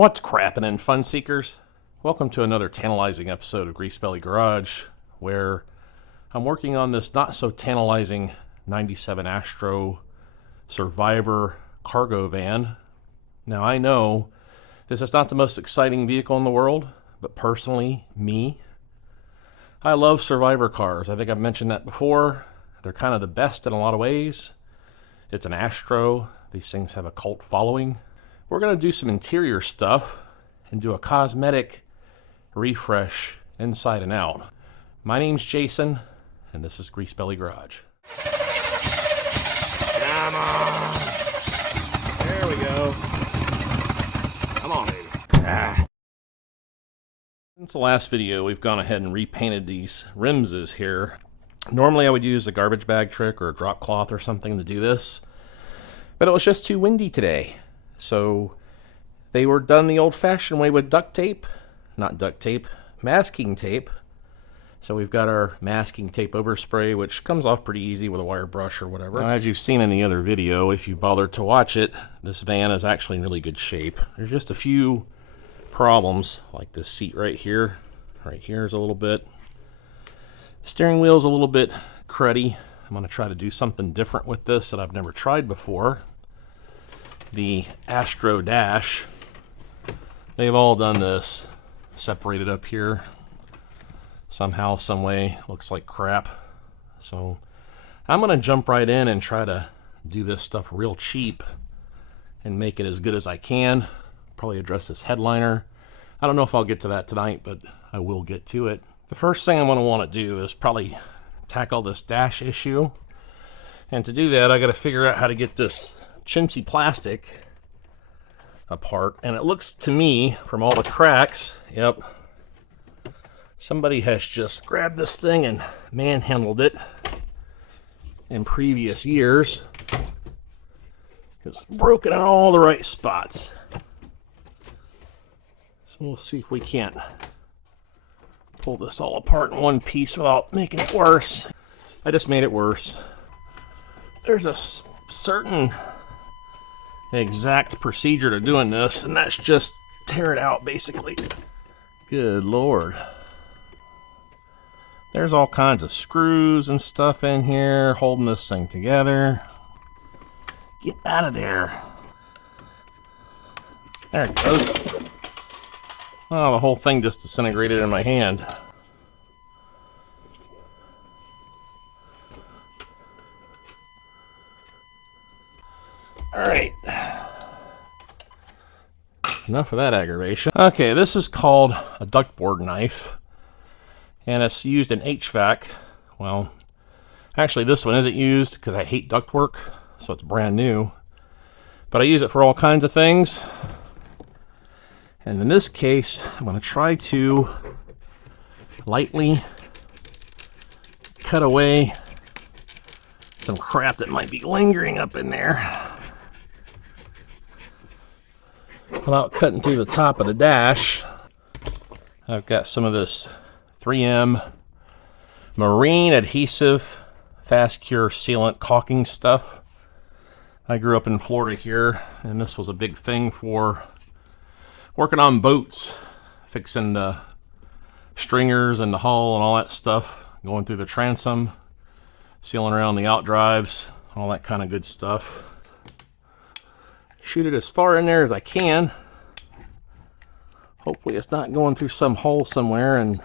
What's crappin' in fun seekers? Welcome to another tantalizing episode of greasebellygarage, where I'm working on this not so tantalizing 97 Astro Survivor cargo van. Now I know this is not the most exciting vehicle in the world, but personally, I love Survivor cars. I think I've mentioned that before. They're kind of the best in a lot of ways. It's an Astro. These things have a cult following. We're going to do some interior stuff and do a cosmetic refresh inside and out. My name's Jason, and this is Greasebellygarage. Come on. There we go. Come on, baby. Since the last video, we've gone ahead and repainted these rims here. Normally I would use a garbage bag trick or a drop cloth or something to do this, but it was just too windy today. So they were done the old-fashioned way with masking tape. So we've got our masking tape overspray, which comes off pretty easy with a wire brush or whatever. Now, as you've seen in the other video, if you bothered to watch it, this van is actually in really good shape. There's just a few problems, like this seat right here. Right here is a little bit. Steering wheel's a little bit cruddy. I'm going to try to do something different with this that I've never tried before. The Astro dash, they've all done this, separated up here somehow, some way. Looks like crap. So I'm going to jump right in and try to do this stuff real cheap and make it as good as I can. Probably address this headliner. I don't know if I'll get to that tonight, but I will get to it. The first thing I'm going to want to do is probably tackle this dash issue. And to do that, I got to figure out how to get this chintzy plastic apart. And it looks to me, from all the cracks, yep, somebody has just grabbed this thing and manhandled it in previous years. It's broken in all the right spots. So we'll see if we can't pull this all apart in one piece without making it worse. I just made it worse. There's a certain exact procedure to doing this, and that's just tear it out, basically. Good Lord. There's all kinds of screws and stuff in here holding this thing together. Get out of there. There it goes. Oh, the whole thing just disintegrated in my hand. All right. Enough of that aggravation. Okay, this is called a ductboard knife, and it's used in HVAC. Well, actually this one isn't used because I hate ductwork, so it's brand new. But I use it for all kinds of things. And in this case, I'm going to try to lightly cut away some crap that might be lingering up in there without cutting through the top of the dash. I've got some of this 3M marine adhesive fast cure sealant caulking stuff. I grew up in Florida here, and this was a big thing for working on boats, fixing the stringers and the hull and all that stuff, going through the transom, sealing around the outdrives, all that kind of good stuff. Shoot it as far in there as I can. Hopefully it's not going through some hole somewhere and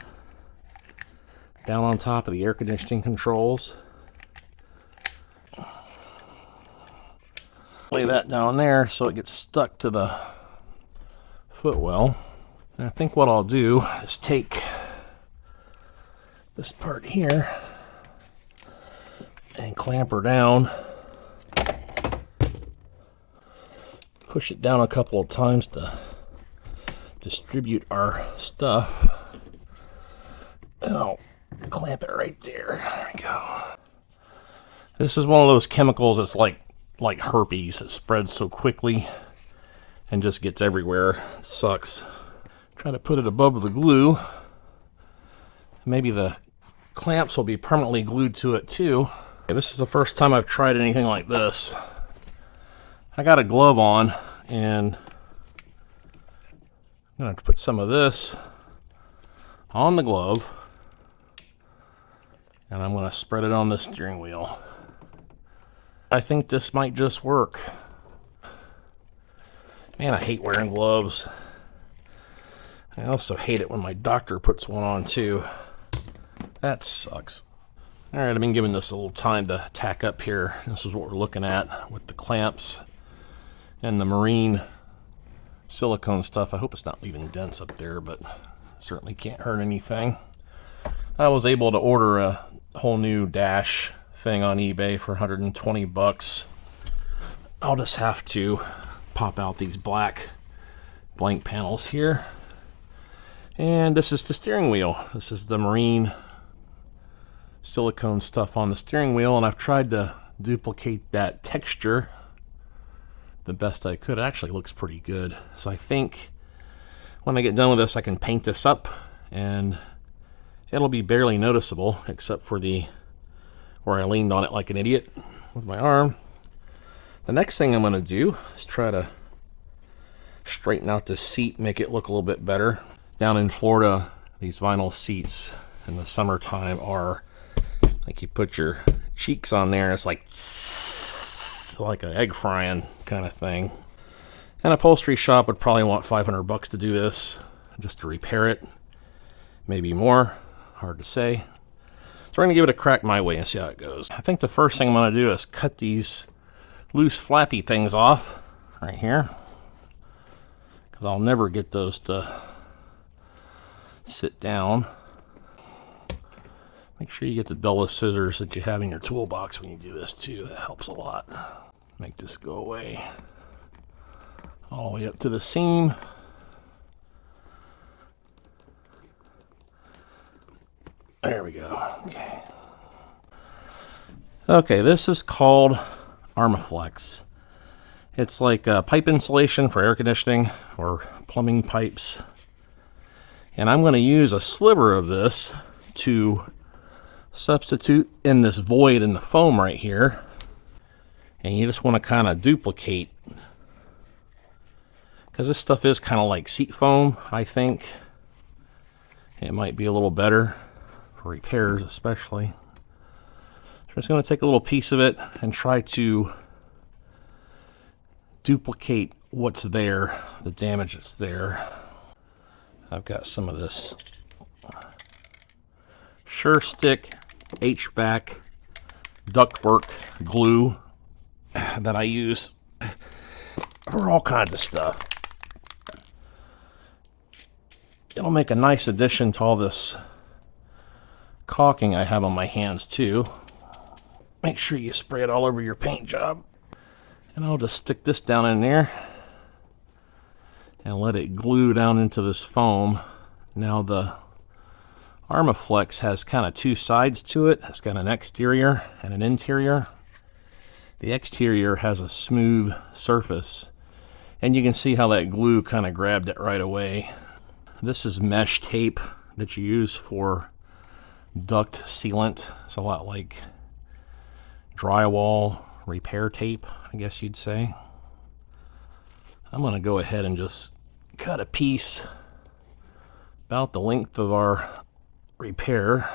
down on top of the air conditioning controls. Lay that down there so it gets stuck to the footwell. And I think what I'll do is take this part here and clamp her down. Push it down a couple of times to distribute our stuff. And I'll clamp it right there. There we go. This is one of those chemicals that's like herpes. It spreads so quickly and just gets everywhere. It sucks. Try to put it above the glue. Maybe the clamps will be permanently glued to it too. This is the first time I've tried anything like this. I got a glove on, and I'm going to put some of this on the glove, and I'm going to spread it on the steering wheel. I think this might just work. Man, I hate wearing gloves. I also hate it when my doctor puts one on too. That sucks. All right, I've been giving this a little time to tack up here. This is what we're looking at with the clamps and the marine silicone stuff. I hope it's not leaving dents up there, but certainly can't hurt anything. I was able to order a whole new dash thing on eBay for 120 bucks. I'll just have to pop out these black blank panels here. And this is the steering wheel. This is the marine silicone stuff on the steering wheel, and I've tried to duplicate that texture the best I could. It actually looks pretty good. So I think when I get done with this, I can paint this up and it'll be barely noticeable, except for where I leaned on it like an idiot with my arm. The next thing I'm going to do is try to straighten out this seat, make it look a little bit better. Down in Florida, these vinyl seats in the summertime are like you put your cheeks on there, it's like an egg frying kind of thing. An upholstery shop would probably want 500 bucks to do this, just to repair it. Maybe more, hard to say. So we're gonna give it a crack my way and see how it goes. I think the first thing I'm gonna do is cut these loose flappy things off right here, because I'll never get those to sit down. Make sure you get the dullest scissors that you have in your toolbox when you do this too. That helps a lot. Make this go away all the way up to the seam. There we go. Okay. Okay, this is called Armaflex. It's like pipe insulation for air conditioning or plumbing pipes. And I'm going to use a sliver of this to substitute in this void in the foam right here. And you just want to kind of duplicate, because this stuff is kind of like seat foam. I think it might be a little better for repairs especially. So I'm just going to take a little piece of it and try to duplicate what's there, the damage that's there. I've got some of this Sure Stick HVAC ductwork glue that I use for all kinds of stuff. It'll make a nice addition to all this caulking I have on my hands too. Make sure you spray it all over your paint job. And I'll just stick this down in there and let it glue down into this foam. Now the Armaflex has kind of two sides to it. It's got an exterior and an interior. The exterior has a smooth surface, and you can see how that glue kind of grabbed it right away. This is mesh tape that you use for duct sealant. It's a lot like drywall repair tape, I guess you'd say. I'm going to go ahead and just cut a piece about the length of our repair.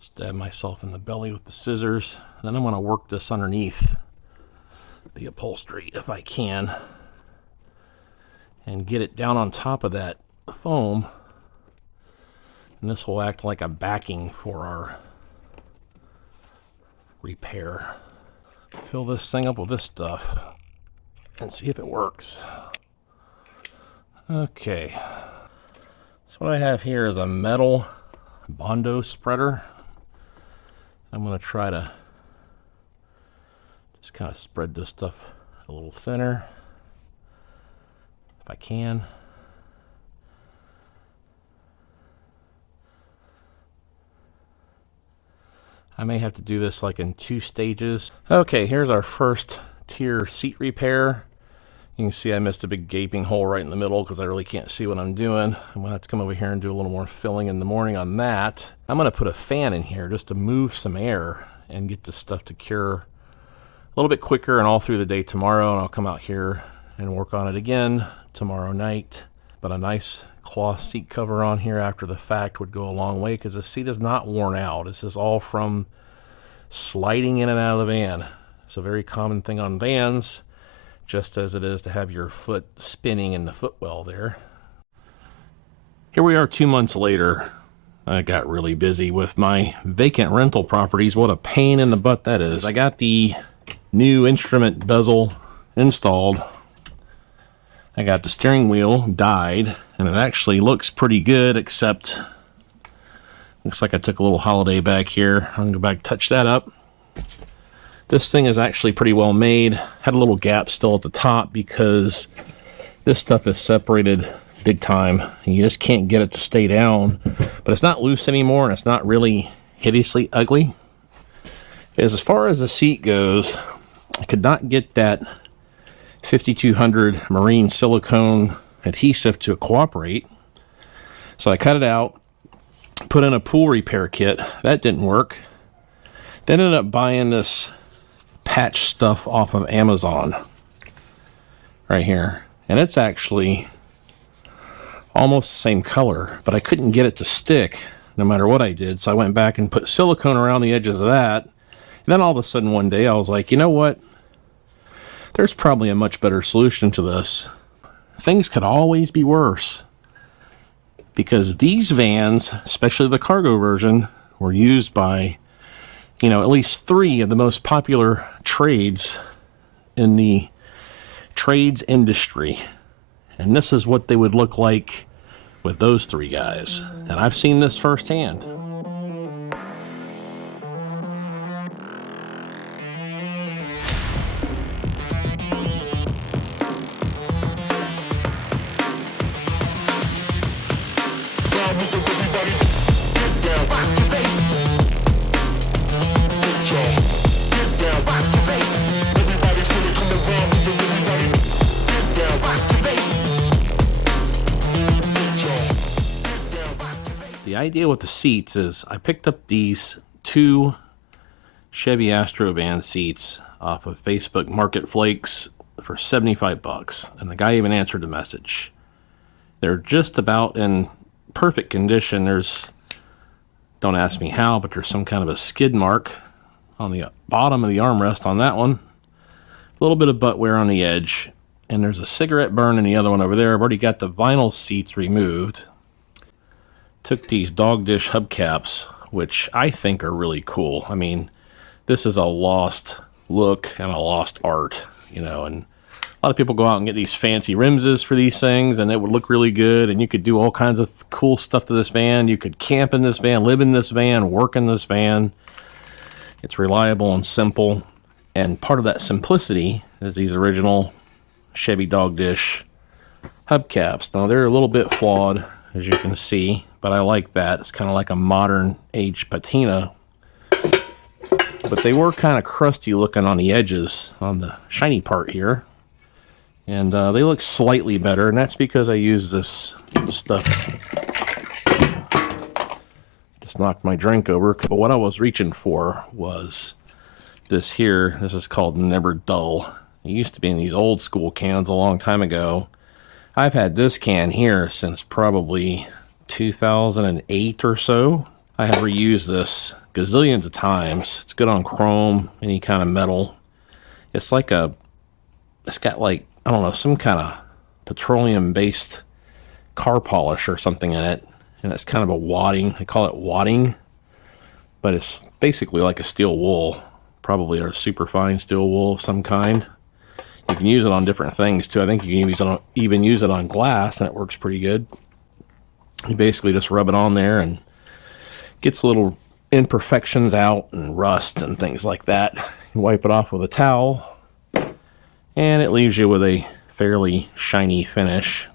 Stab myself in the belly with the scissors. Then I'm going to work this underneath the upholstery if I can and get it down on top of that foam, and this will act like a backing for our repair. Fill this thing up with this stuff and see if it works. Okay, so what I have here is a metal Bondo spreader. I'm going to try to just kind of spread this stuff a little thinner if I can. I may have to do this like in 2 stages. Okay, here's our first tier seat repair. You can see I missed a big gaping hole right in the middle because I really can't see what I'm doing. I'm going to have to come over here and do a little more filling in the morning on that. I'm going to put a fan in here just to move some air and get this stuff to cure a little bit quicker and all through the day tomorrow. And I'll come out here and work on it again tomorrow night. But a nice cloth seat cover on here after the fact would go a long way, because the seat is not worn out. This is all from sliding in and out of the van. It's a very common thing on vans, just as it is to have your foot spinning in the footwell there. Here we are 2 months later. I got really busy with my vacant rental properties. What a pain in the butt that is. I got the new instrument bezel installed. I got the steering wheel dyed, and it actually looks pretty good, except looks like I took a little holiday back here. I'm gonna go back and touch that up. This thing is actually pretty well made. Had a little gap still at the top because this stuff is separated big time, and you just can't get it to stay down. But it's not loose anymore, and it's not really hideously ugly. As far as the seat goes, I could not get that 5200 marine silicone adhesive to cooperate, so I cut it out, put in a pool repair kit. That didn't work. Then ended up buying this patch stuff off of Amazon right here, and it's actually almost the same color, but I couldn't get it to stick no matter what I did. So I went back and put silicone around the edges of that. And then all of a sudden one day I was like, you know what? There's probably a much better solution to this. Things could always be worse, because these vans, especially the cargo version, were used by, you know, at least 3 of the most popular trades in the trades industry. And this is what they would look like with those 3 guys. And I've seen this firsthand. The idea with the seats is I picked up these 2 Chevy Astro van seats off of Facebook Marketplace for 75 bucks, and the guy even answered the message. They're just about in perfect condition. Don't ask me how, but there's some kind of a skid mark on the bottom of the armrest on that one. A little bit of butt wear on the edge, and there's a cigarette burn in the other one over there. I've already got the vinyl seats removed. Took these dog dish hubcaps, which I think are really cool. I mean, this is a lost look and a lost art, you know, and a lot of people go out and get these fancy rimses for these things, and it would look really good, and you could do all kinds of cool stuff to this van. You could camp in this van, live in this van, work in this van. It's reliable and simple, and part of that simplicity is these original Chevy dog dish hubcaps. Now, they're a little bit flawed, as you can see, but I like that. It's kind of like a modern age patina, but they were kind of crusty looking on the edges, on the shiny part here, and they look slightly better, and that's because I use this stuff. Just knocked my drink over, but what I was reaching for was this here. This is called Never Dull. It used to be in these old school cans a long time ago. I've had this can here since probably 2008 or so. I have reused this gazillions of times. It's good on chrome, any kind of metal. It's got like, I don't know, some kind of petroleum-based car polish or something in it. And it's kind of a wadding. I call it wadding, but it's basically like a steel wool, probably a super fine steel wool of some kind. You can use it on different things too. I think you can even use it on glass, and it works pretty good. You basically just rub it on there and gets little imperfections out and rust and things like that. You wipe it off with a towel, and it leaves you with a fairly shiny finish.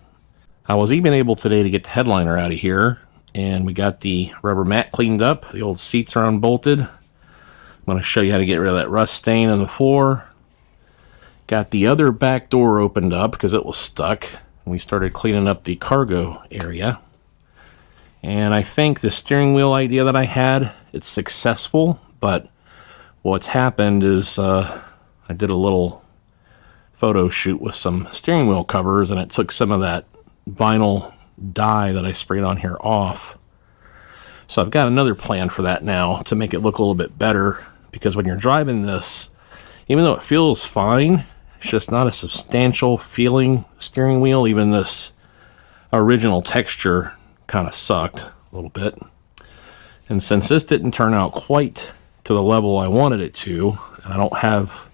I was even able today to get the headliner out of here, and we got the rubber mat cleaned up. The old seats are unbolted. I'm going to show you how to get rid of that rust stain on the floor. Got the other back door opened up because it was stuck. We started cleaning up the cargo area. And I think the steering wheel idea that I had, it's successful, but what's happened is I did a little photo shoot with some steering wheel covers, and it took some of that vinyl dye that I sprayed on here off. So I've got another plan for that now to make it look a little bit better, because when you're driving this, even though it feels fine, it's just not a substantial feeling steering wheel. Even this original texture kind of sucked a little bit. And since this didn't turn out quite to the level I wanted it to, and I don't have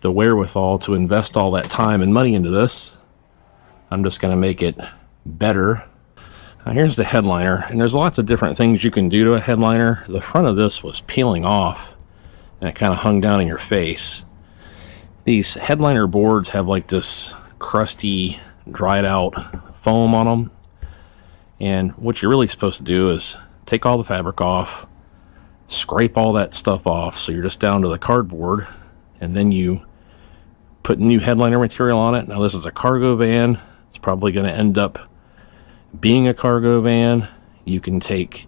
the wherewithal to invest all that time and money into this, I'm just going to make it better. Now here's the headliner, and there's lots of different things you can do to a headliner. The front of this was peeling off, and it kind of hung down in your face. These headliner boards have like this crusty, dried out foam on them, and what you're really supposed to do is take all the fabric off, scrape all that stuff off so you're just down to the cardboard, and then you put new headliner material on it. Now this is a cargo van. It's probably going to end up being a cargo van. You can take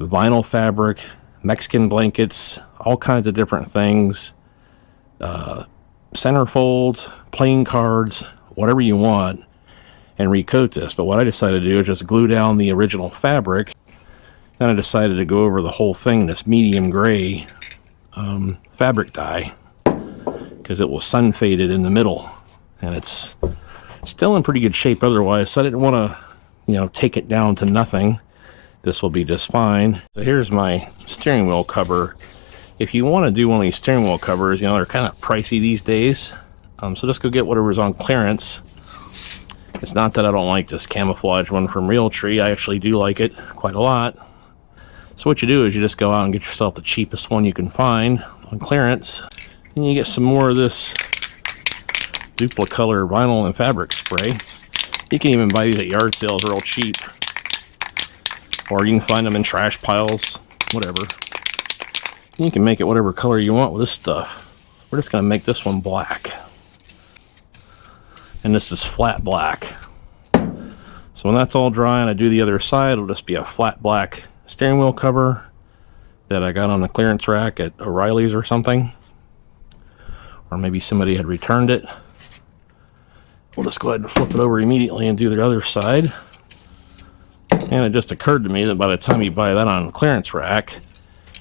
vinyl fabric, Mexican blankets, all kinds of different things, center folds, plain cards, whatever you want, and recoat this. But what I decided to do is just glue down the original fabric. Then I decided to go over the whole thing, this medium gray fabric dye, because it was sun faded in the middle, and it's still in pretty good shape otherwise, so I didn't want to, you know, take it down to nothing. This will be just fine. So here's my steering wheel cover. If you want to do one of these steering wheel covers, you know, they're kind of pricey these days, so just go get whatever's on clearance. It's not that I don't like this camouflage one from Realtree. I actually do like it quite a lot. So what you do is you just go out and get yourself the cheapest one you can find on clearance, and you get some more of this duplicolor vinyl and fabric spray. You can even buy these at yard sales real cheap, or you can find them in trash piles, whatever. You can make it whatever color you want with this stuff. We're just going to make this one black, and this is flat black. So when that's all dry and I do the other side, it'll just be a flat black steering wheel cover that I got on the clearance rack at O'Reilly's or something, or maybe somebody had returned it. We'll just go ahead and flip it over immediately and do the other side. And it just occurred to me that by the time you buy that on a clearance rack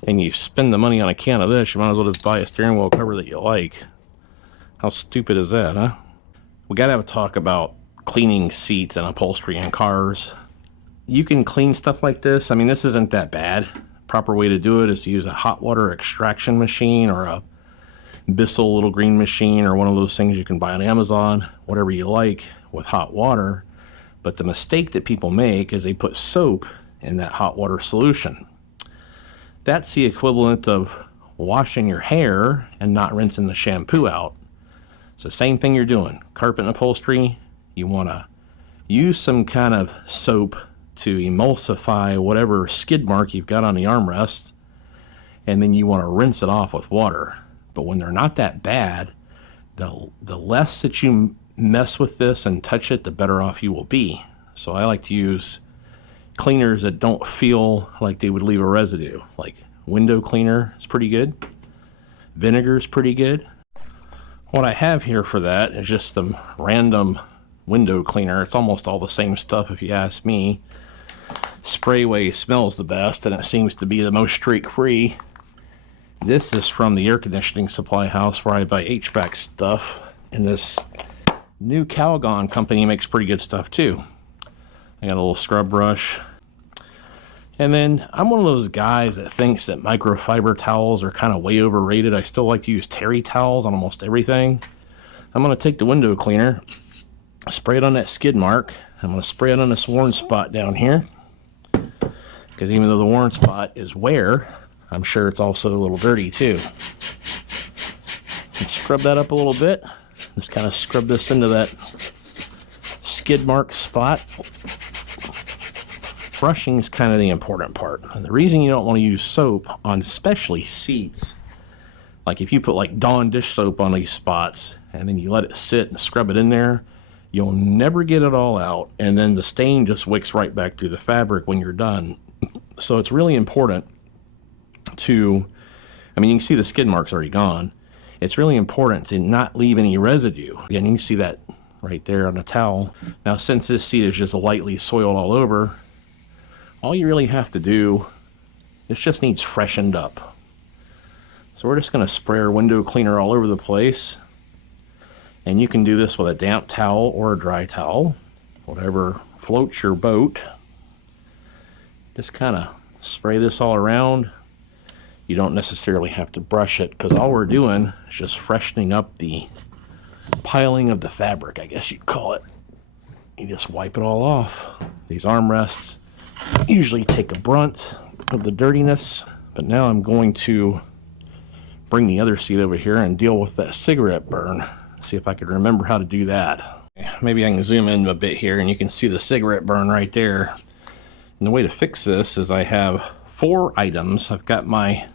and you spend the money on a can of this, you might as well just buy a steering wheel cover that you like. How stupid is that, huh? We gotta have a talk about cleaning seats and upholstery in cars. You can clean stuff like this. I mean, this isn't that bad. Proper way to do it is to use a hot water extraction machine, or a Bissell little green machine, or one of those things you can buy on Amazon, whatever you like, with hot water. But the mistake that people make is they put soap in that hot water solution. That's the equivalent of washing your hair and not rinsing the shampoo out. It's the same thing you're doing. Carpet and upholstery, you want to use some kind of soap to emulsify whatever skid mark you've got on the armrest, and then you want to rinse it off with water. But when they're not that bad, the less that you mess with this and touch it, the better off you will be. So I like to use cleaners that don't feel like they would leave a residue. Like window cleaner is pretty good. Vinegar is pretty good. What I have here for that is just some random window cleaner. It's almost all the same stuff if you ask me. Sprayway smells the best, and it seems to be the most streak-free. This is from the air conditioning supply house where I buy HVAC stuff, and this new Calgon company makes pretty good stuff too. I got a little scrub brush. And then I'm one of those guys that thinks that microfiber towels are kind of way overrated. I still like to use terry towels on almost everything. I'm going to take the window cleaner, spray it on that skid mark. I'm going to spray it on this worn spot down here, because even though the worn spot is wear, I'm sure it's also a little dirty too. And scrub that up a little bit. Just kind of scrub this into that skid mark spot. Brushing is kind of the important part. And the reason you don't want to use soap on especially seats, like if you put like Dawn dish soap on these spots and then you let it sit and scrub it in there, you'll never get it all out, and then the stain just wicks right back through the fabric when you're done. So it's really important to, I mean, you can see the skid mark's already gone. it's really important to not leave any residue. Again, you can see that right there on the towel. Now, since this seat is just lightly soiled all over, all you really have to do, it just needs freshened up. So we're just going to spray our window cleaner all over the place. And you can do this with a damp towel or a dry towel, whatever floats your boat. Just kind of spray this all around. You don't necessarily have to brush it, because all we're doing is just freshening up the piling of the fabric, I guess you'd call it. You just wipe it all off. These armrests usually take a brunt of the dirtiness, but now I'm going to bring the other seat over here and deal with that cigarette burn. See if I can remember how to do that. Maybe I can zoom in a bit here and you can see the cigarette burn right there. And the way to fix this is I have 4 items. I've got my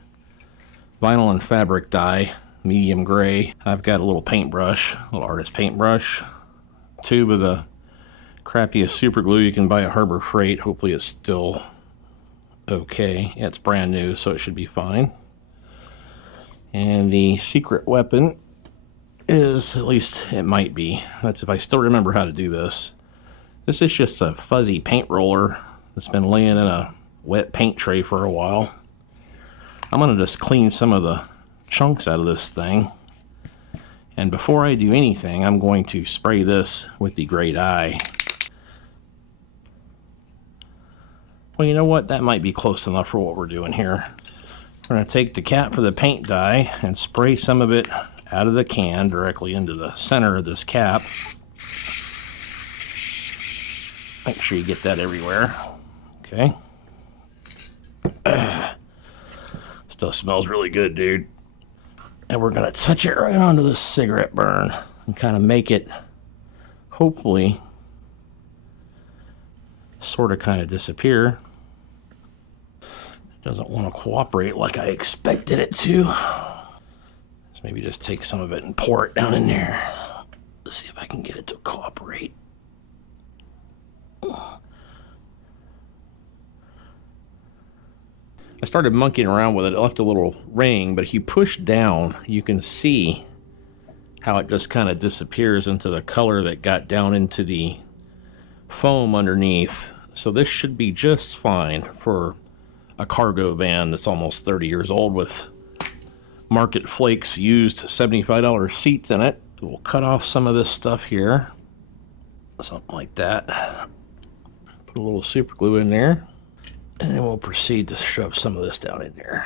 vinyl and fabric dye, medium gray. I've got a little paintbrush, a little artist paintbrush, tube of the crappiest super glue you can buy at Harbor Freight. Hopefully it's still okay. Yeah, it's brand new, so it should be fine. And the secret weapon is, at least it might be, that's if I still remember how to do this. This is just a fuzzy paint roller that's been laying in a wet paint tray for a while. I'm going to just clean some of the chunks out of this thing. And before I do anything, I'm going to spray this with the gray dye. Well, you know what? That might be close enough for what we're doing here. We're going to take the cap for the paint dye and spray some of it out of the can directly into the center of this cap. Make sure you get that everywhere. Okay. Stuff smells really good, dude. And we're going to touch it right onto the cigarette burn and kind of make it, hopefully, sort of kind of disappear. It doesn't want to cooperate like I expected it to. Maybe just take some of it and pour it down in there. Let's see if I can get it to cooperate. I started monkeying around with it. It left a little ring, but if you push down, you can see how it just kind of disappears into the color that got down into the foam underneath. So this should be just fine for a cargo van that's almost 30 years old with Market Flakes used $75 seats in it. We'll cut off some of this stuff here. Something like that. Put a little super glue in there. And then we'll proceed to shove some of this down in there.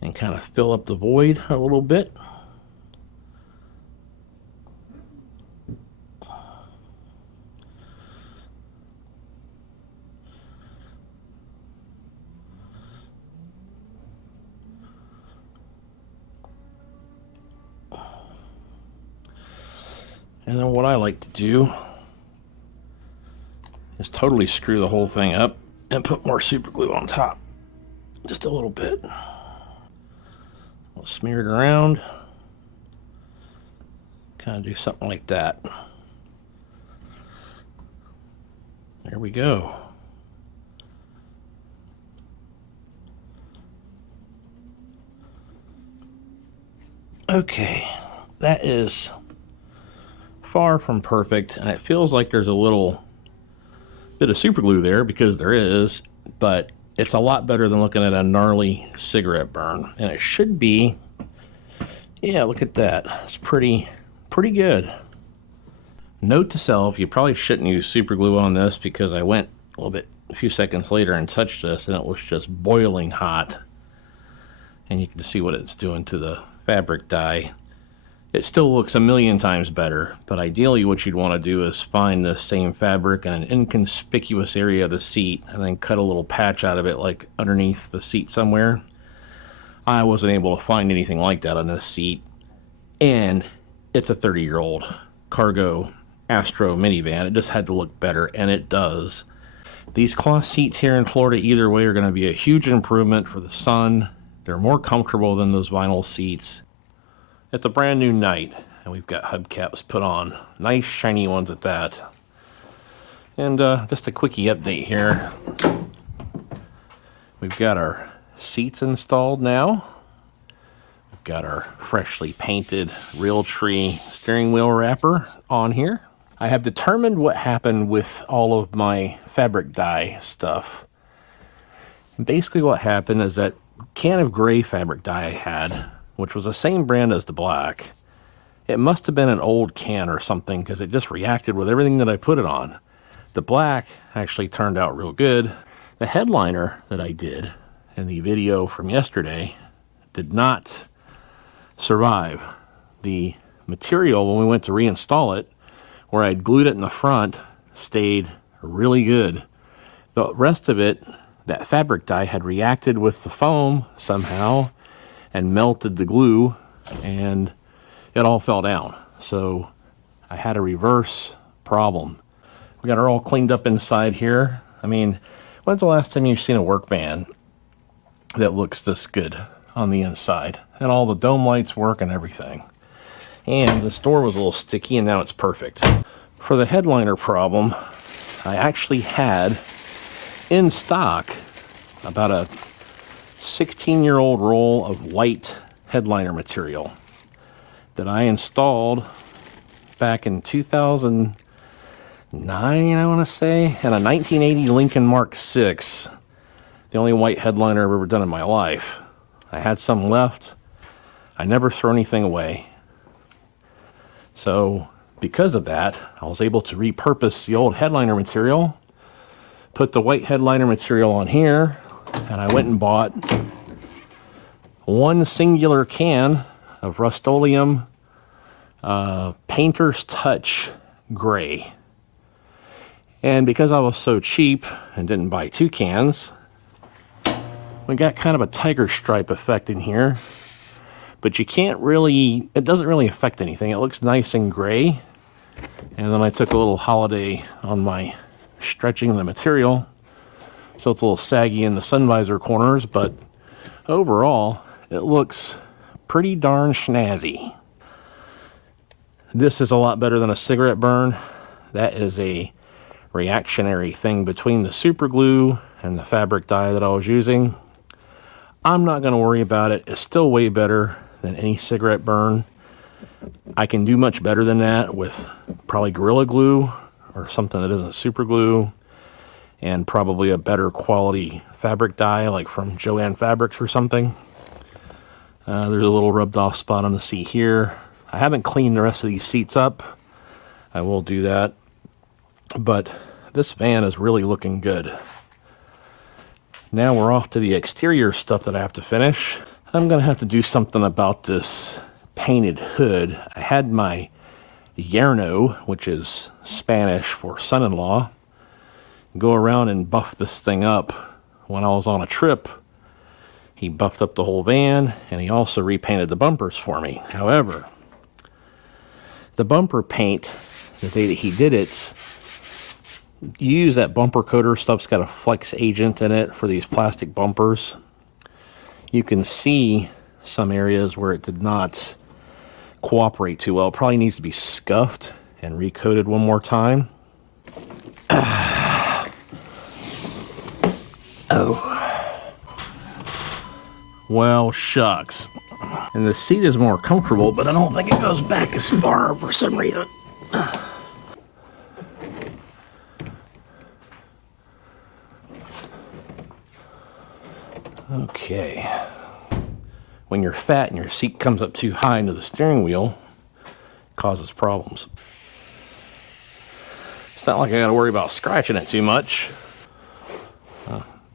And kind of fill up the void a little bit. And then what I like to do is totally screw the whole thing up and put more super glue on top. Just a little bit. I'll smear it around. Kind of do something like that. There we go. Okay, that is far from perfect, and it feels like there's a little bit of super glue there, because there is, but it's a lot better than looking at a gnarly cigarette burn. And it should be, yeah, look at that. It's pretty good. Note to self, you probably shouldn't use super glue on this, because I went a few seconds later and touched this and it was just boiling hot. And you can see what it's doing to the fabric dye. It still looks a million times better, but ideally what you'd want to do is find the same fabric in an inconspicuous area of the seat and then cut a little patch out of it, like underneath the seat somewhere. I wasn't able to find anything like that on this seat, and it's a 30-year-old cargo Astro minivan. It just had to look better, and it does. These cloth seats here in Florida either way are going to be a huge improvement for the sun. They're more comfortable than those vinyl seats. It's a brand new night, and we've got hubcaps put on. Nice shiny ones at that. And just a quickie update here. We've got our seats installed now. Got our freshly painted Realtree steering wheel wrapper on here. I have determined what happened with all of my fabric dye stuff. Basically what happened is that can of gray fabric dye I had, which was the same brand as the black, it must have been an old can or something because it just reacted with everything that I put it on. The black actually turned out real good. The headliner that I did in the video from yesterday did not survive. The material, when we went to reinstall it, where I'd glued it in the front, stayed really good. The rest of it, that fabric dye had reacted with the foam somehow and melted the glue, and it all fell down. So I had a reverse problem. We got her all cleaned up inside here. I mean, when's the last time you've seen a work van that looks this good on the inside? And all the dome lights work and everything. And the store was a little sticky, and now it's perfect. For the headliner problem, I actually had in stock about a 16-year-old roll of white headliner material that I installed back in 2009, I want to say, and a 1980 Lincoln Mark VI, the only white headliner I've ever done in my life. I had some left. I never throw anything away. So because of that, I was able to repurpose the old headliner material, put the white headliner material on here, and I went and bought one singular can of Rust-Oleum Painter's Touch Gray. And because I was so cheap and didn't buy 2 cans, we got kind of a tiger stripe effect in here. But you can't really, it doesn't really affect anything. It looks nice and gray. And then I took a little holiday on my stretching the material, so it's a little saggy in the sun visor corners, but overall, it looks pretty darn snazzy. This is a lot better than a cigarette burn. That is a reactionary thing between the super glue and the fabric dye that I was using. I'm not going to worry about it. It's still way better than any cigarette burn. I can do much better than that with probably Gorilla Glue or something that isn't super glue, and probably a better quality fabric dye like from Joann Fabrics or something. There's a little rubbed off spot on the seat here. I haven't cleaned the rest of these seats up. I will do that. But this van is really looking good. Now we're off to the exterior stuff that I have to finish. I'm going to have to do something about this painted hood. I had my yerno, which is Spanish for son-in-law, go around and buff this thing up. When I was on a trip, he buffed up the whole van, and he also repainted the bumpers for me. However, the bumper paint, the day that he did it, you use that bumper coater stuff's got a flex agent in it for these plastic bumpers. You can see some areas where it did not cooperate too well. It probably needs to be scuffed and recoated one more time. Oh. Well, shucks. And the seat is more comfortable, but I don't think it goes back as far for some reason. Okay. When you're fat and your seat comes up too high into the steering wheel, it causes problems. It's not like I gotta worry about scratching it too much.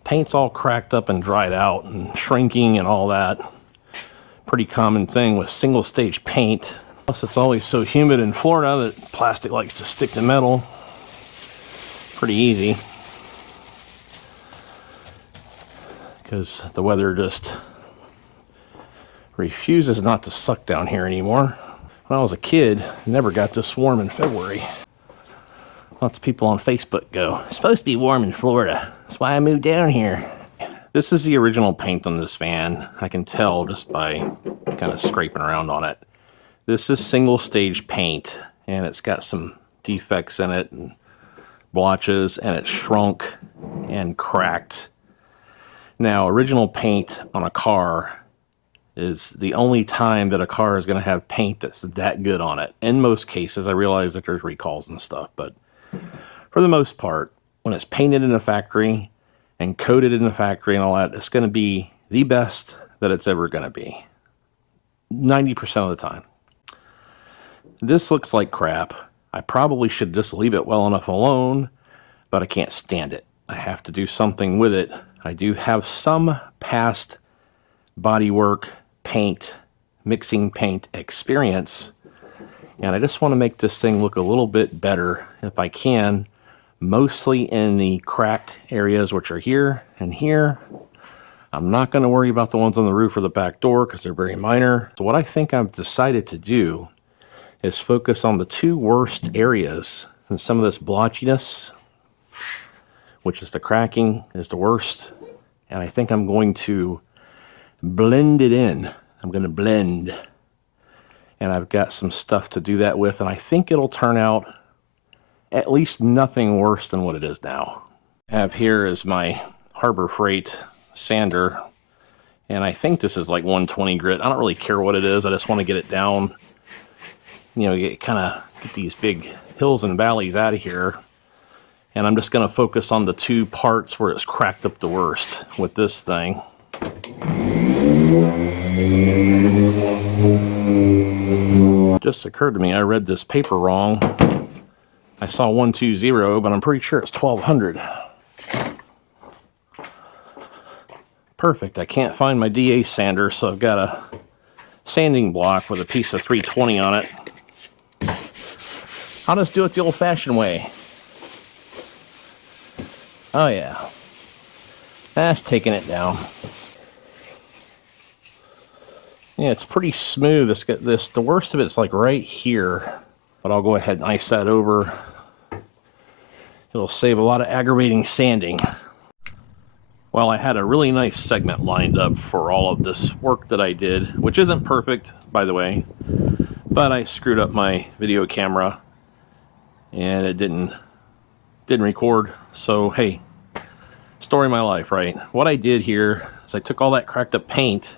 Paint's all cracked up and dried out and shrinking and all that. Pretty common thing with single stage paint. Plus it's always so humid in Florida that plastic likes to stick to metal. Pretty easy. Because the weather just refuses not to suck down here anymore. When I was a kid, it never got this warm in February. Lots of people on Facebook go, "It's supposed to be warm in Florida. That's why I moved down here." This is the original paint on this van. I can tell just by kind of scraping around on it. This is single stage paint, and it's got some defects in it and blotches, and it's shrunk and cracked. Now, original paint on a car is the only time that a car is going to have paint that's that good on it. In most cases, I realize that there's recalls and stuff, but for the most part, when it's painted in a factory and coated in the factory and all that, it's going to be the best that it's ever going to be. 90% of the time. This looks like crap. I probably should just leave it well enough alone, but I can't stand it. I have to do something with it. I do have some past bodywork, paint, mixing paint experience, and I just want to make this thing look a little bit better if I can, mostly in the cracked areas, which are here and here. I'm not going to worry about the ones on the roof or the back door because they're very minor. So what I think I've decided to do is focus on the two worst areas, and some of this blotchiness, which is the cracking, is the worst. And I think I'm going to blend it in. I'm going to blend. And I've got some stuff to do that with, and I think it'll turn out at least nothing worse than what it is now. I have here is my Harbor Freight sander, and I think this is like 120 grit. I don't really care what it is. I just want to get it down, you know, get these big hills and valleys out of here. And I'm just going to focus on the two parts where it's cracked up the worst with this thing. It just occurred to me, I read this paper wrong. I saw 120, but I'm pretty sure it's 1200. Perfect. I can't find my DA sander, so I've got a sanding block with a piece of 320 on it. I'll just do it the old-fashioned way. Oh yeah, that's taking it down. Yeah, it's pretty smooth. It's got this. The worst of it's like right here, but I'll go ahead and ice that over. It'll save a lot of aggravating sanding. Well, I had a really nice segment lined up for all of this work that I did, which isn't perfect, by the way, but I screwed up my video camera and it didn't record. So hey, story of my life, right? What I did here is I took all that cracked up paint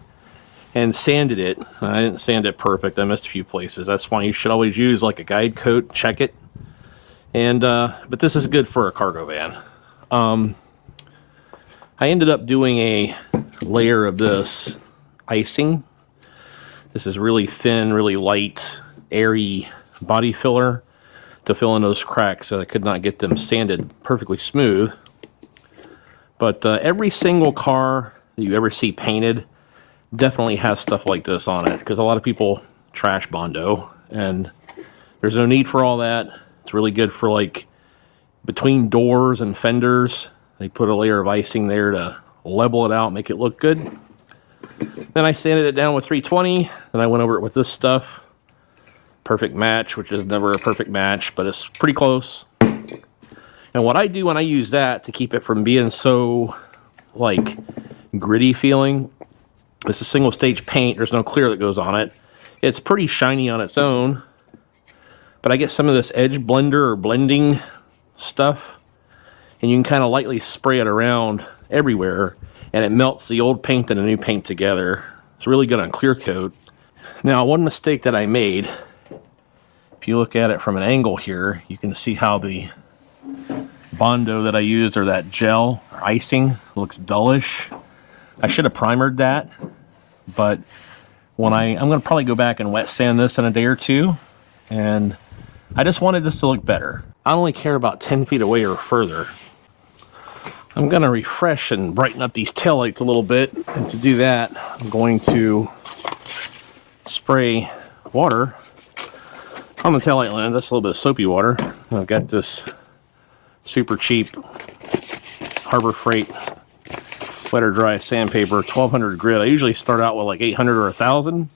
and sanded it. I didn't sand it perfect. I missed a few places. That's why you should always use like a guide coat, check it. And but this is good for a cargo van. I ended up doing a layer of this icing. This is really thin, really light, airy body filler to fill in those cracks, so I could not get them sanded perfectly smooth. But every single car that you ever see painted definitely has stuff like this on it, because a lot of people trash Bondo, and there's no need for all that. It's really good for like between doors and fenders. They put a layer of icing there to level it out, make it look good. Then I sanded it down with 320. Then I went over it with this stuff. Perfect match, which is never a perfect match, but it's pretty close. And what I do when I use that to keep it from being so like gritty feeling, this is single stage paint. There's no clear that goes on it. It's pretty shiny on its own, but I get some of this edge blender or blending stuff, and you can kind of lightly spray it around everywhere, and it melts the old paint and the new paint together. It's really good on clear coat. Now, one mistake that I made, if you look at it from an angle here, you can see how the Bondo that I used, or that gel or icing, looks dullish. I should have primered that, but when I'm going to probably go back and wet sand this in a day or two, and I just wanted this to look better. I only care about 10 feet away or further. I'm going to refresh and brighten up these taillights a little bit, and to do that, I'm going to spray water on the taillight lens. That's a little bit of soapy water. I've got this super cheap Harbor Freight wet or dry sandpaper, 1200 grit. I usually start out with like 800 or 1000,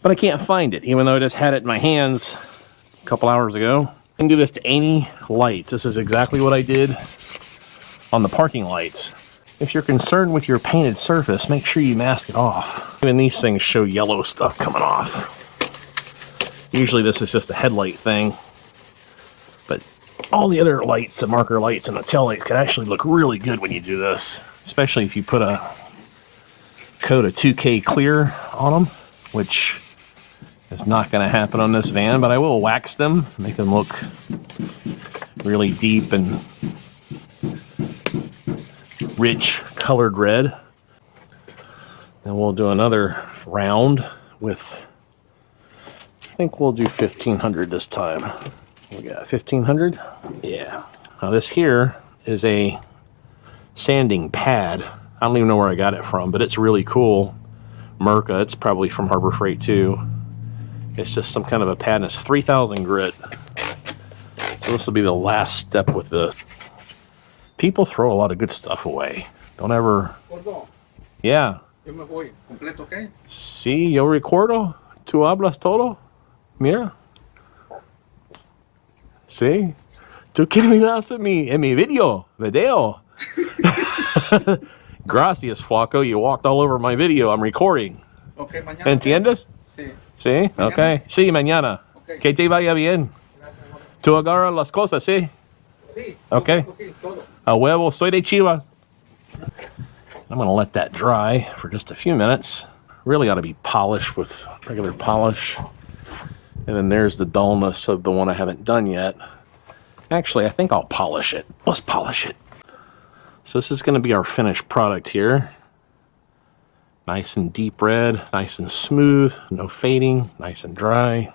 but I can't find it, even though I just had it in my hands a couple hours ago. I can do this to any lights. This is exactly what I did on the parking lights. If you're concerned with your painted surface, make sure you mask it off. Even these things show yellow stuff coming off. Usually this is just a headlight thing, but all the other lights, the marker lights and the tail lights, can actually look really good when you do this, especially if you put a coat of 2K clear on them, which is not going to happen on this van, but I will wax them, make them look really deep and rich colored red. And we'll do another round with, I think we'll do 1500 this time. We got 1500? Yeah. Now this here is a sanding pad. I don't even know where I got it from, but it's really cool. Merca, it's probably from Harbor Freight too. It's just some kind of a pad, and it's 3000 grit. So this will be the last step with the... People throw a lot of good stuff away. Don't ever... Yeah. Yo me voy completo, ¿ok? Sí, yo recuerdo. Tú hablas todo. Mira. Sí. Tú que miras en mi video. Gracias, Flaco. You walked all over my video. I'm recording. Okay, mañana. ¿Entiendes? Sí. Sí, Mañana. okay. Sí, mañana. Okay. Que te vaya bien. Tú agarras las cosas, sí. Sí. Okay. Okay, todo. A huevo, soy de Chivas. I'm going to let that dry for just a few minutes. Really ought to be polished with regular polish. And then there's the dullness of the one I haven't done yet. Actually, I think I'll polish it. Let's polish it. So this is going to be our finished product here. Nice and deep red, nice and smooth, no fading, nice and dry.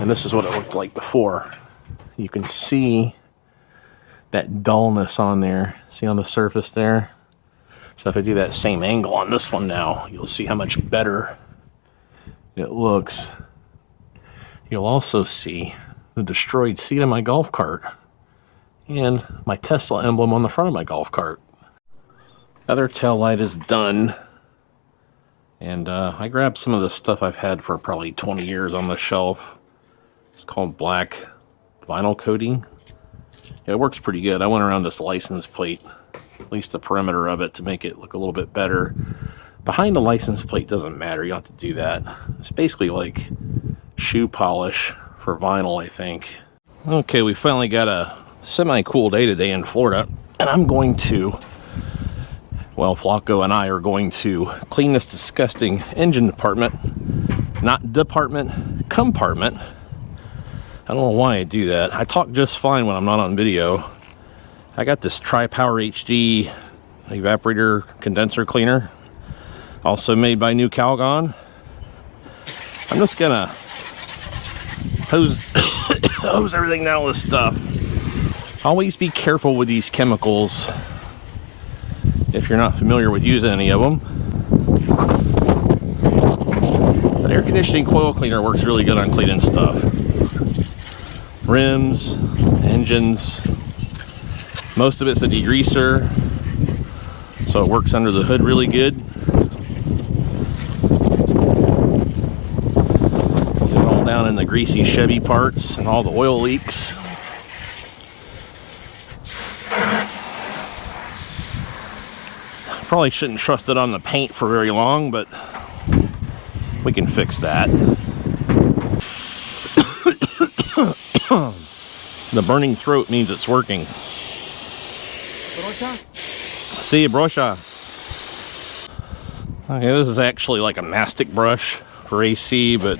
And this is what it looked like before. You can see that dullness on there. See on the surface there? So if I do that same angle on this one now, you'll see how much better it looks. You'll also see the destroyed seat of my golf cart and my Tesla emblem on the front of my golf cart. Other tail light is done. And I grabbed some of the stuff I've had for probably 20 years on the shelf. It's called black vinyl coating. It works pretty good. I went around this license plate, at least the perimeter of it, to make it look a little bit better. Behind the license plate doesn't matter. You don't have to do that. It's basically like shoe polish for vinyl, I think. Okay, we finally got a semi-cool day today in Florida, and I'm going to, well, Flaco and I are going to clean this disgusting engine department. Not department, compartment. I don't know why I do that. I talk just fine when I'm not on video. I got this Tri-Power HD evaporator condenser cleaner, also made by New Calgon. I'm just gonna hose everything down with stuff. Always be careful with these chemicals if you're not familiar with using any of them. But air conditioning coil cleaner works really good on cleaning stuff. Rims, engines, most of it's a degreaser, so it works under the hood really good. Get it all down in the greasy Chevy parts and all the oil leaks. Probably shouldn't trust it on the paint for very long, but we can fix that. The burning throat means it's working. Brocha? See, brocha. Okay, this is actually like a mastic brush for AC, but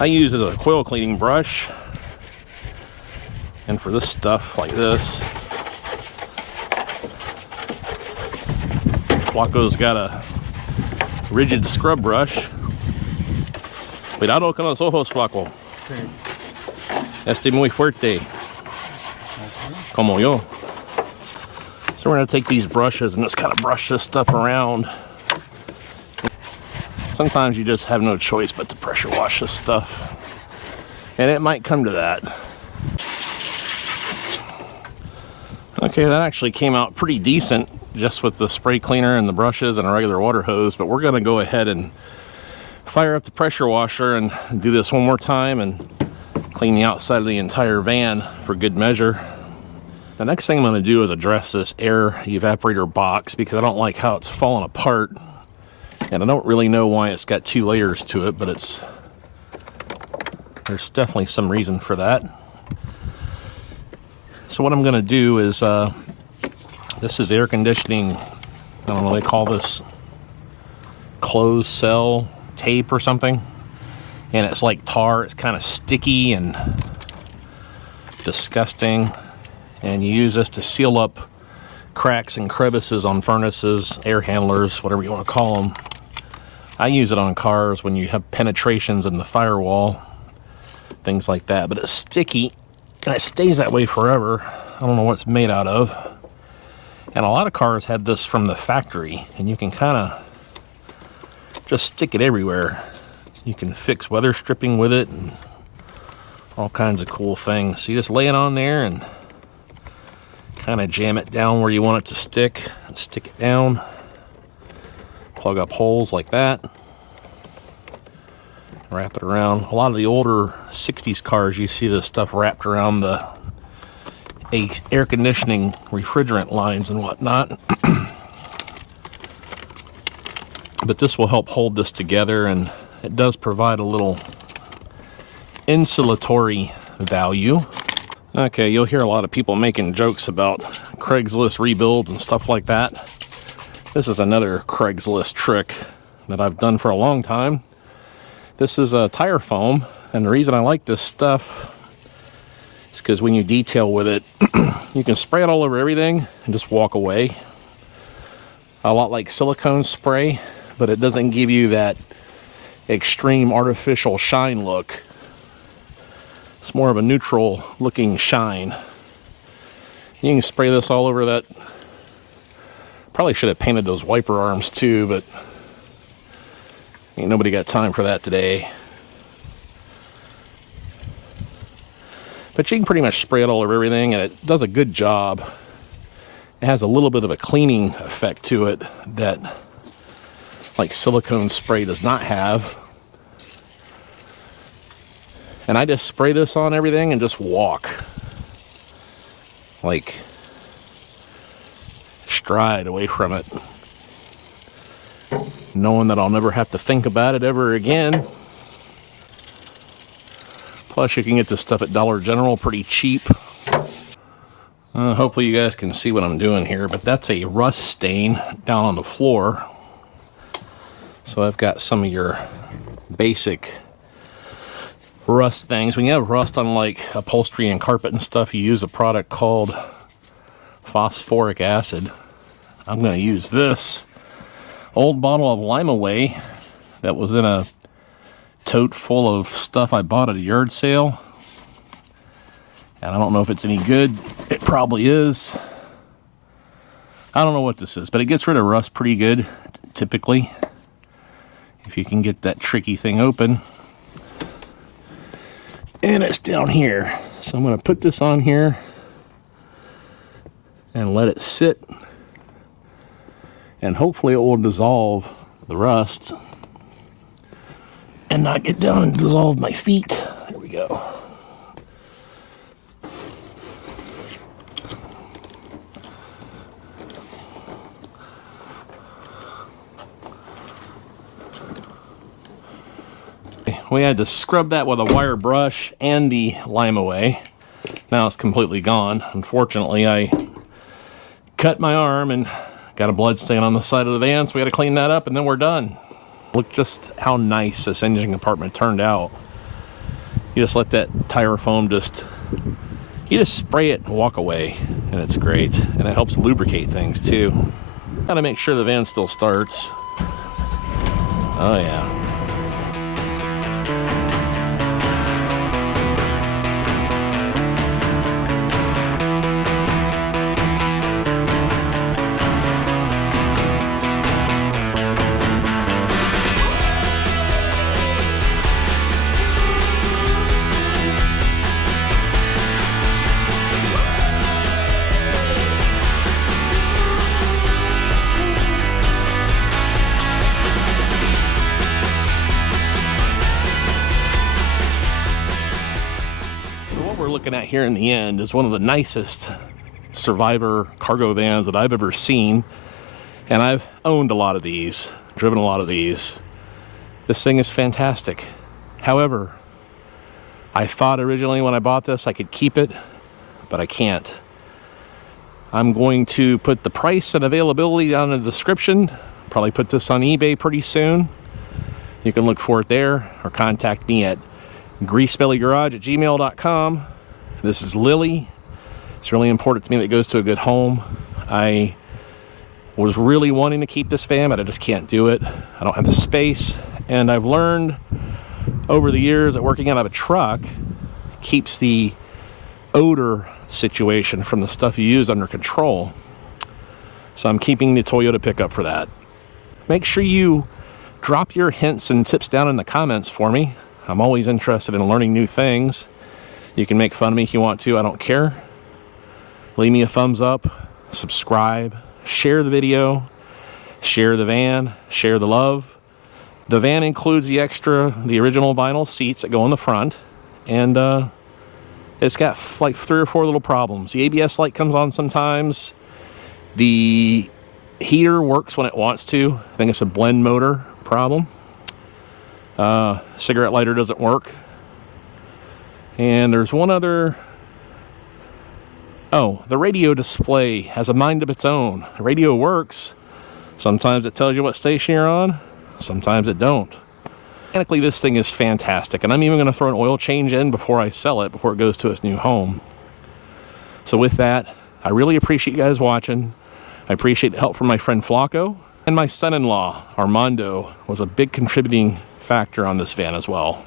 I use it as a coil cleaning brush. And for this stuff like this, Flaco's got a rigid scrub brush. Cuidado con los ojos, Flaco. Sí. Este muy fuerte. Como yo. So we're going to take these brushes and just kind of brush this stuff around. Sometimes you just have no choice but to pressure wash this stuff. And it might come to that. Okay, that actually came out pretty decent just with the spray cleaner and the brushes and a regular water hose, but we're going to go ahead and fire up the pressure washer and do this one more time and clean the outside of the entire van for good measure. The next thing I'm going to do is address this air evaporator box because I don't like how it's falling apart, and I don't really know why it's got two layers to it, but there's definitely some reason for that. So what I'm going to do is this is air conditioning, I don't know what they call this, closed cell tape or something, and it's like tar. It's kind of sticky and disgusting, and you use this to seal up cracks and crevices on furnaces, air handlers, whatever you want to call them. I use it on cars when you have penetrations in the firewall, things like that. But it's sticky, and it stays that way forever. I don't know what it's made out of. And a lot of cars had this from the factory, and you can kind of just stick it everywhere. You can fix weather stripping with it and all kinds of cool things. So you just lay it on there and kind of jam it down where you want it to stick, and stick it down. Plug up holes like that. Wrap it around. A lot of the older 60s cars, you see this stuff wrapped around the air conditioning refrigerant lines and whatnot. But this will help hold this together, and it does provide a little insulatory value. Okay, you'll hear a lot of people making jokes about Craigslist rebuilds and stuff like that. This is another Craigslist trick that I've done for a long time. This is a tire foam, and the reason I like this stuff is because when you detail with it, you can spray it all over everything and just walk away. A lot like silicone spray, but it doesn't give you that extreme artificial shine look. It's more of a neutral looking shine. You can spray this all over that. Probably should have painted those wiper arms too, but ain't nobody got time for that today. But you can pretty much spray it all over everything, and it does a good job. It has a little bit of a cleaning effect to it that like silicone spray does not have. And I just spray this on everything and just walk. Like stride away from it, knowing that I'll never have to think about it ever again. Plus you can get this stuff at Dollar General pretty cheap. Hopefully you guys can see what I'm doing here, but that's a rust stain down on the floor. So I've got some of your basic rust things. When you have rust on like upholstery and carpet and stuff, you use a product called phosphoric acid. I'm going to use this old bottle of Lime Away that was in a tote full of stuff I bought at a yard sale. And I don't know if it's any good. It probably is. I don't know what this is, but it gets rid of rust pretty good, typically, if you can get that tricky thing open. And it's down here. So I'm going to put this on here and let it sit. And hopefully it will dissolve the rust and not get down and dissolve my feet. There we go. We had to scrub that with a wire brush and the Lime Away. Now it's completely gone. Unfortunately, I cut my arm and got a blood stain on the side of the van, so we got to clean that up and then we're done. Look just how nice this engine compartment turned out. You just let that tire foam you just spray it and walk away, and it's great. And it helps lubricate things too. Got to make sure the van still starts. Oh yeah. Looking at here in the end is one of the nicest Survivor cargo vans that I've ever seen, and I've owned a lot of these, driven a lot of these. This thing is fantastic. However, I thought originally when I bought this I could keep it, but I can't. I'm going to put the price and availability down in the description Probably put this on eBay pretty soon. You can look for it there or contact me at greasebellygarage@gmail.com. This is Lily. It's really important to me that it goes to a good home. I was really wanting to keep this van, but I just can't do it. I don't have the space. And I've learned over the years that working out of a truck keeps the odor situation from the stuff you use under control. So I'm keeping the Toyota pickup for that. Make sure you drop your hints and tips down in the comments for me. I'm always interested in learning new things. You can make fun of me if you want to, I don't care. Leave me a thumbs up, subscribe, share the video, share the van, share the love. The van includes the original vinyl seats that go in the front, and it's got like 3 or 4 little problems. The ABS light comes on sometimes. The heater works when it wants to. I think it's a blend motor problem. Cigarette lighter doesn't work. And there's one other. Oh, the radio display has a mind of its own. The radio works. Sometimes it tells you what station you're on. Sometimes it don't. Mechanically, this thing is fantastic. And I'm even going to throw an oil change in before I sell it, before it goes to its new home. So with that, I really appreciate you guys watching. I appreciate the help from my friend Flacco. And my son-in-law, Armando, was a big contributing factor on this van as well.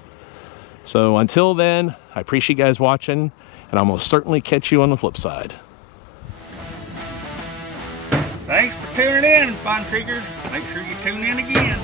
So until then, I appreciate you guys watching, and I'll most certainly catch you on the flip side. Thanks for tuning in, Fun Seekers. Make sure you tune in again.